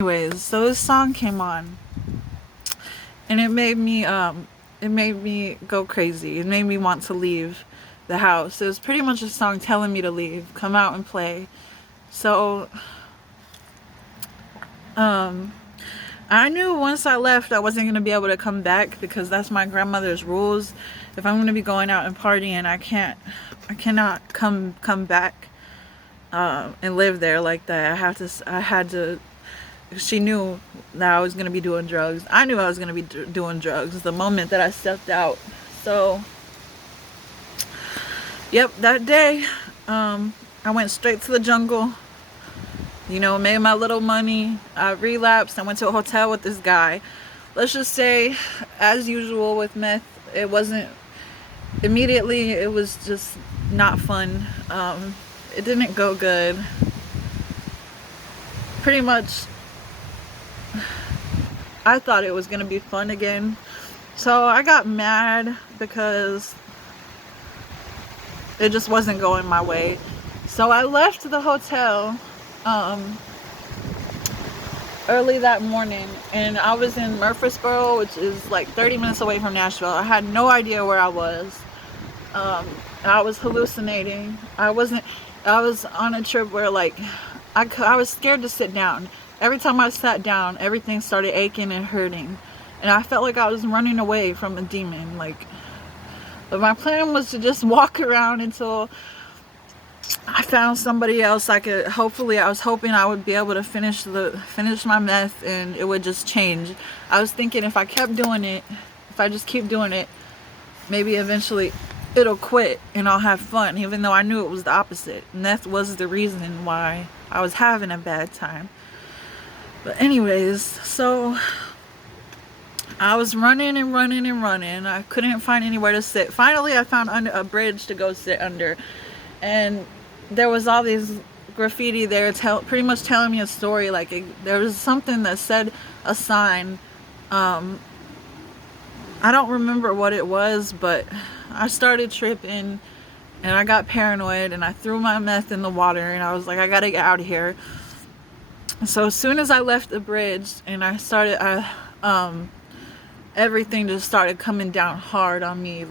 Anyways, so this song came on and it made me go crazy. It made me want to leave the house. It was pretty much a song telling me to leave, come out and play. So I knew once I left I wasn't gonna be able to come back because that's my grandmother's rules. If I'm gonna be going out and partying, I cannot come back and live there like that. I had to. She knew that I was gonna be doing drugs. I knew I was gonna be doing drugs the moment that I stepped out. So, yep, that day, I went straight to the jungle. Made my little money. I relapsed. I went to a hotel with this guy. Let's just say, as usual with meth, it wasn't immediately. It was just not fun. It didn't go good. Pretty much, I thought it was gonna be fun again. So I got mad because it just wasn't going my way. So I left the hotel early that morning, and I was in Murfreesboro, which is like 30 minutes away from Nashville. I had no idea where I was. I was hallucinating. I was on a trip where I was scared to sit down. Every time I sat down, everything started aching and hurting, and I felt like I was running away from a demon. But my plan was to just walk around until I found somebody else I could. Hopefully, I was hoping I would be able to finish my meth, and it would just change. I was thinking if I kept doing it, if I just keep doing it, maybe eventually it'll quit and I'll have fun. Even though I knew it was the opposite. Meth was the reason why I was having a bad time. But anyways, so I was running and running and running. I couldn't find anywhere to sit. Finally, I found under a bridge to go sit under, and there was all these graffiti there, pretty much telling me a story. There was something that said a sign. I don't remember what it was, but I started tripping, and I got paranoid, and I threw my meth in the water, and I was like, I gotta get out of here. So as soon as I left the bridge and everything just started coming down hard on me.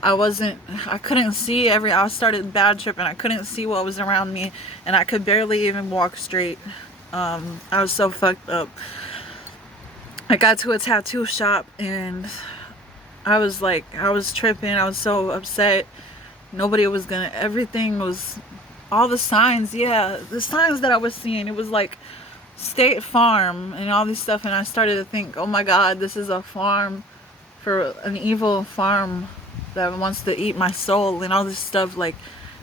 I couldn't see I started bad tripping. I couldn't see what was around me, and I could barely even walk straight. I was so fucked up. I got to a tattoo shop, and I was tripping. I was so upset. Everything was, all the signs, the signs that I was seeing, it was like State Farm and all this stuff, and I started to think, oh my god, this is a farm for an evil farm that wants to eat my soul and all this stuff.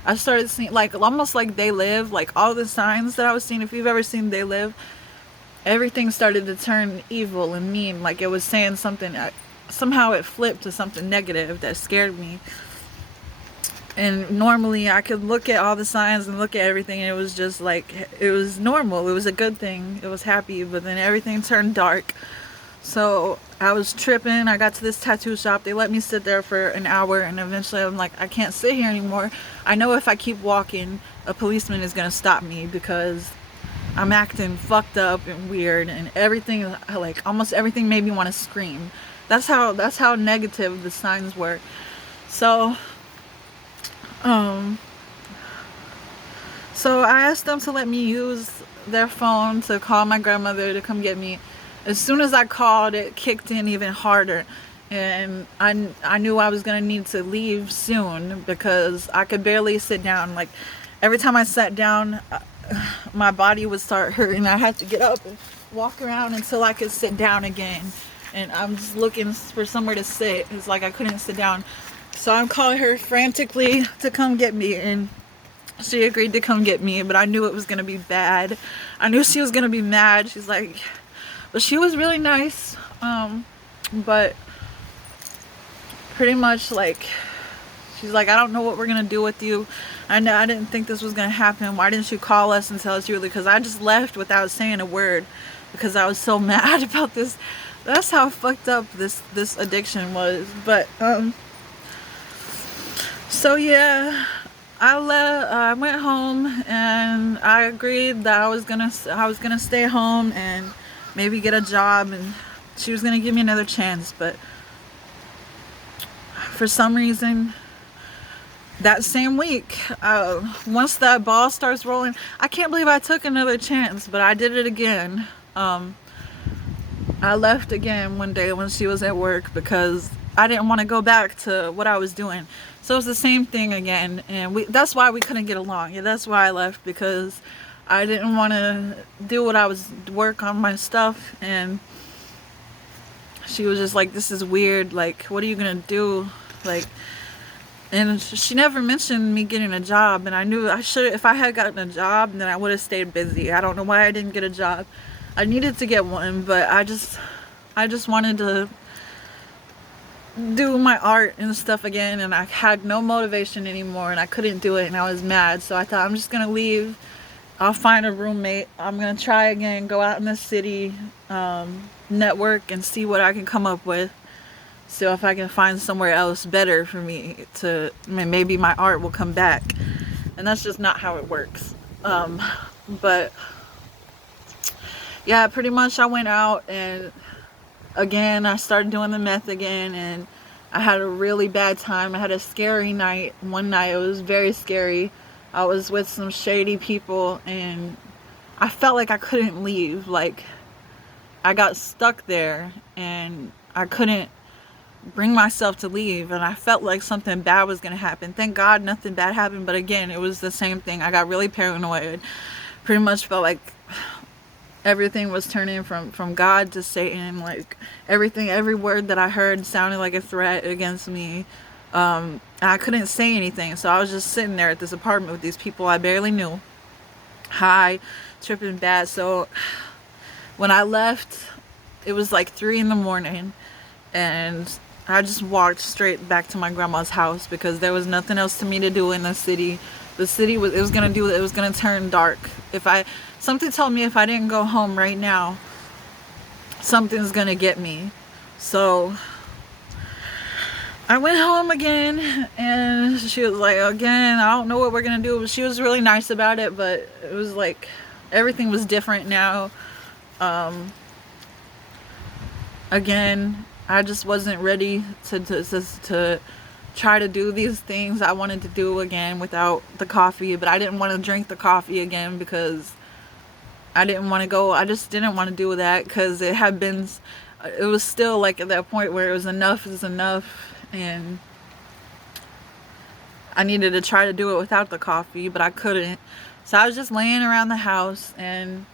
I started seeing almost like They Live, all the signs that I was seeing. If you've ever seen They Live, everything started to turn evil and mean. It was saying something, somehow it flipped to something negative that scared me. And normally I could look at all the signs and look at everything, and it was just it was normal. It was a good thing. It was happy, but then everything turned dark. So I was tripping. I got to this tattoo shop. They let me sit there for an hour, and eventually I'm like, I can't sit here anymore. I know if I keep walking, a policeman is going to stop me because I'm acting fucked up and weird, and everything, almost everything made me want to scream. That's how negative the signs were. So I asked them to let me use their phone to call my grandmother to come get me. As soon as I called, it kicked in even harder, and I knew I was gonna need to leave soon because I could barely sit down. Every time I sat down, my body would start hurting. I had to get up and walk around until I could sit down again, and I'm just looking for somewhere to sit. It's like I couldn't sit down. So I'm calling her frantically to come get me, and she agreed to come get me, but I knew it was going to be bad. I knew she was going to be mad. But she was really nice. But pretty much she's like, I don't know what we're going to do with you. I didn't think this was going to happen. Why didn't you call us and tell us you were, because I just left without saying a word because I was so mad about this. That's how fucked up this addiction was. But, so yeah, I went home and I agreed that I was gonna stay home and maybe get a job, and she was gonna give me another chance. But for some reason, that same week, once that ball starts rolling, I can't believe I took another chance, but I did it again. I left again one day when she was at work because I didn't want to go back to what I was doing. So it was the same thing again, and that's why we couldn't get along. Yeah, that's why I left, because I didn't want to do what I was work on my stuff, and she was just like, this is weird, like, what are you gonna do? Like, and she never mentioned me getting a job, and I knew I should, if I had gotten a job, then I would have stayed busy. I don't know why I didn't get a job. I needed to get one, but I just wanted to do my art and stuff again, and I had no motivation anymore, and I couldn't do it, and I was mad. So I thought, I'm just gonna leave. I'll find a roommate. I'm gonna try again, go out in the city, network, and see what I can come up with. So if I can find somewhere else better for me to, I mean, maybe my art will come back. And that's just not how it works. But yeah, pretty much I went out, and again I started doing the meth again, and I had a really bad time. I had a scary night. One night it was very scary. I was with some shady people, and I felt like I couldn't leave. Like, I got stuck there and I couldn't bring myself to leave, and I felt like something bad was gonna happen. Thank God nothing bad happened, but again, it was the same thing. I got really paranoid. Pretty much felt like everything was turning from God to Satan. Like, every word that I heard sounded like a threat against me. I couldn't say anything, so I was just sitting there at this apartment with these people I barely knew, high, tripping bad. So when I left, it was like 3 in the morning, and I just walked straight back to my grandma's house because there was nothing else to me to do in the city. The city was, it was gonna turn dark. Something told me if I didn't go home right now, something's gonna get me. So I went home again, and she was like, again, I don't know what we're gonna do. But she was really nice about it, but it was like everything was different now. Again, I just wasn't ready to try to do these things I wanted to do again without the coffee. But I didn't want to drink the coffee again because I didn't want to go. I just didn't want to do that because it was still like at that point where it was enough is enough, and I needed to try to do it without the coffee, but I couldn't. So I was just laying around the house, and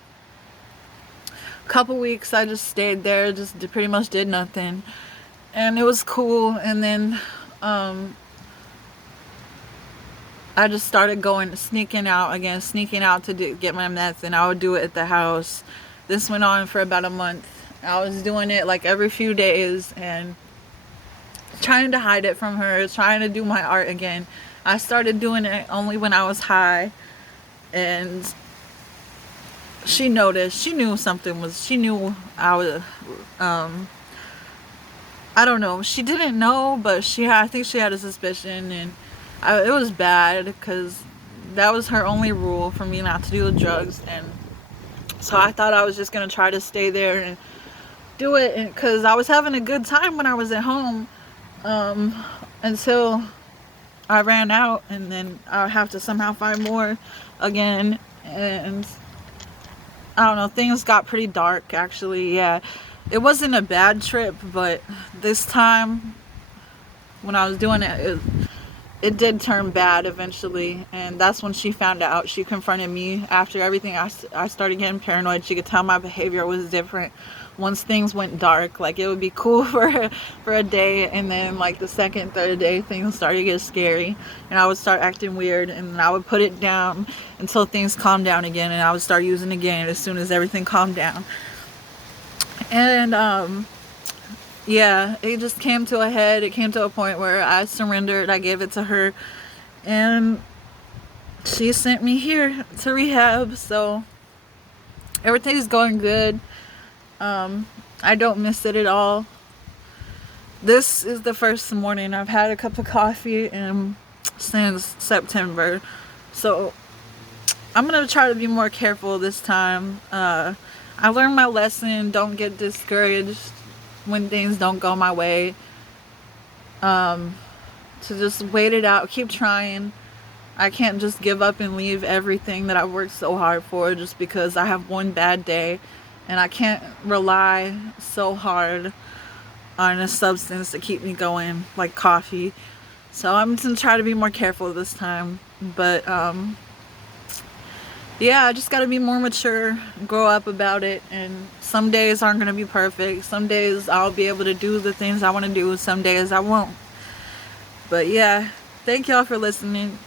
a couple weeks I just stayed there, just pretty much did nothing, and it was cool. And then I just started sneaking out to get my meth, and I would do it at the house. This went on for about a month. I was doing it like every few days and trying to hide it from her, trying to do my art again. I started doing it only when I was high, and she noticed. She knew she knew I was, I don't know. She didn't know, but I think she had a suspicion, and it was bad because that was her only rule for me not to do the drugs. And so I thought I was just going to try to stay there and do it, because I was having a good time when I was at home, until I ran out, and then I would have to somehow find more again. And I don't know, things got pretty dark actually. Yeah, it wasn't a bad trip, but this time when I was doing it did turn bad eventually, and that's when she found out. She confronted me after everything. I started getting paranoid. She could tell my behavior was different once things went dark. Like, it would be cool for a day, and then like the second, third day, things started to get scary, and I would start acting weird, and I would put it down until things calmed down again, and I would start using again as soon as everything calmed down. And yeah, it just came to a head. It came to a point where I surrendered. I gave it to her, and she sent me here to rehab. So everything's going good. I don't miss it at all. This is the first morning I've had a cup of coffee, and since September. So I'm gonna try to be more careful this time. I learned my lesson. Don't get discouraged when things don't go my way. To just wait it out, keep trying. I can't just give up and leave everything that I've worked so hard for just because I have one bad day. And I can't rely so hard on a substance to keep me going, like coffee. So I'm gonna try to be more careful this time. But yeah, I just gotta be more mature, grow up about it. And some days aren't gonna be perfect. Some days I'll be able to do the things I want to do. Some days I won't. But yeah, thank y'all for listening.